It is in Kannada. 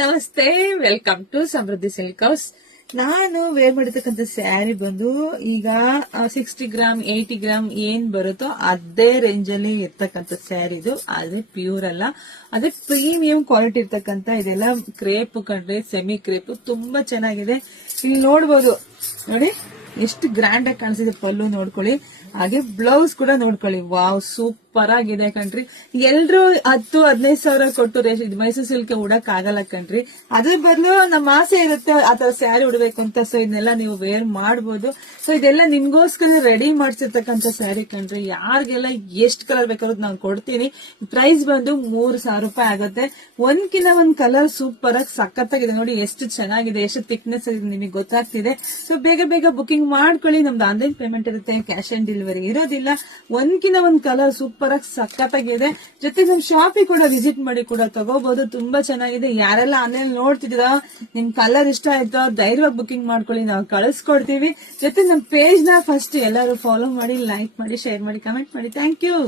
ನಮಸ್ತೆ, welcome to Samruddhi silk house. ನಾನು ವೇರ್ ಮಾಡಿರ್ತಕ್ಕಂಥ ಸ್ಯಾರಿ ಬಂದು ಈಗ 60 ಗ್ರಾಮ್ 80 ಗ್ರಾಮ್ ಏನ್ ಬರುತ್ತೋ ಅದೇ ರೇಂಜ್ ಅಲ್ಲಿ ಇರ್ತಕ್ಕಂಥ ಸ್ಯಾರಿ ಇದು. ಅದೇ ಪ್ಯೂರ್ ಅಲ್ಲ, ಅದೇ ಪ್ರೀಮಿಯಂ ಕ್ವಾಲಿಟಿ ಇರ್ತಕ್ಕಂಥ ಇದೆಲ್ಲ ಕ್ರೇಪ್ ಕಂಡ್ರೆ ಸೆಮಿ ಕ್ರೇಪ್ ತುಂಬಾ ಚೆನ್ನಾಗಿದೆ. ಇಲ್ಲಿ ನೋಡ್ಬೋದು ನೋಡಿ ಎಷ್ಟು ಗ್ರ್ಯಾಂಡ್ ಆಗಿ ಕಾಣಿಸಿದೆ. ಪಲ್ಲು ನೋಡ್ಕೊಳ್ಳಿ, ಹಾಗೆ ಬ್ಲೌಸ್ ಕೂಡ ನೋಡ್ಕೊಳ್ಳಿ. ವಾವ್, ಸೂಪರ್ ಆಗಿದೆ ಕಣ್ರಿ. ಎಲ್ರು 10-15 ಸಾವಿರ ಕೊಟ್ಟು ಮೈಸೂರು ಸಿಲ್ಕ್ ಉಡಕ್ ಆಗಲ್ಲ ಕಣ್ರಿ. ಅದ್ರ ಬದಲು ನಮ್ಮ ಆಸೆ ಇರುತ್ತೆ ಆತರ ಸ್ಯಾರಿ ಉಡ್ಬೇಕು ಅಂತ. ಸೊ ಇದನ್ನೆಲ್ಲ ನೀವು ವೇರ್ ಮಾಡ್ಬೋದು. ಸೊ ಇದೆಲ್ಲ ನಿಮ್ಗೋಸ್ಕರ ರೆಡಿ ಮಾಡ್ಸಿರ್ತಕ್ಕಂಥ ಸ್ಯಾರಿ ಕಣ್ರಿ. ಯಾರಿಗೆಲ್ಲ ಎಷ್ಟು ಕಲರ್ ಬೇಕಾದ್ರೂ ನಾನು ಕೊಡ್ತೀನಿ. ಪ್ರೈಸ್ ಬಂದು 3,000 ರೂಪಾಯಿ ಆಗುತ್ತೆ. ಒಂದ್ಕಿನ ಒಂದ್ ಕಲರ್ ಸೂಪರ್ ಆಗಿ ಸಖತ್ತಾಗಿದೆ. ನೋಡಿ ಎಷ್ಟು ಚೆನ್ನಾಗಿದೆ, ಎಷ್ಟು ಥಿಕ್ನೆಸ್ ಇದೆ ನಿಮಗೆ ಗೊತ್ತಾಗ್ತಿದೆ. ಸೊ ಬೇಗ ಬೇಗ ಬುಕಿಂಗ್ ಮಾಡ್ಕೊಳ್ಳಿ. ನಮ್ದು ಆನ್ಲೈನ್ ಪೇಮೆಂಟ್ ಇರುತ್ತೆ, ಕ್ಯಾಶ್ ಆನ್ ಡೆಲಿವರಿ ಇರೋದಿಲ್ಲ. ಒಂದ್ಕಿನ ಒಂದ್ ಕಲರ್ ಸೂಪರ್ ಆಗಿ ಸಖತ್ತಾಗಿದೆ. ಜೊತೆ ನಮ್ ಶಾಪಿಗೆ ಕೂಡ ವಿಸಿಟ್ ಮಾಡಿ ಕೂಡ ತಗೋಬಹುದು. ತುಂಬಾ ಚೆನ್ನಾಗಿದೆ. ಯಾರೆಲ್ಲ ಆನ್ಲೈನ್ ನೋಡ್ತಿದ್ದೀರಾ, ನಿಮ್ ಕಲರ್ ಇಷ್ಟ ಆಯ್ತೋ ಧೈರ್ಯವಾಗಿ ಬುಕಿಂಗ್ ಮಾಡ್ಕೊಳ್ಳಿ, ನಾವು ಕಳಿಸ್ಕೊಡ್ತೀವಿ. ಜೊತೆ ನಮ್ ಪೇಜ್ ನ ಫಸ್ಟ್ ಎಲ್ಲರೂ ಫಾಲೋ ಮಾಡಿ, ಲೈಕ್ ಮಾಡಿ, ಶೇರ್ ಮಾಡಿ, ಕಮೆಂಟ್ ಮಾಡಿ. Thank you.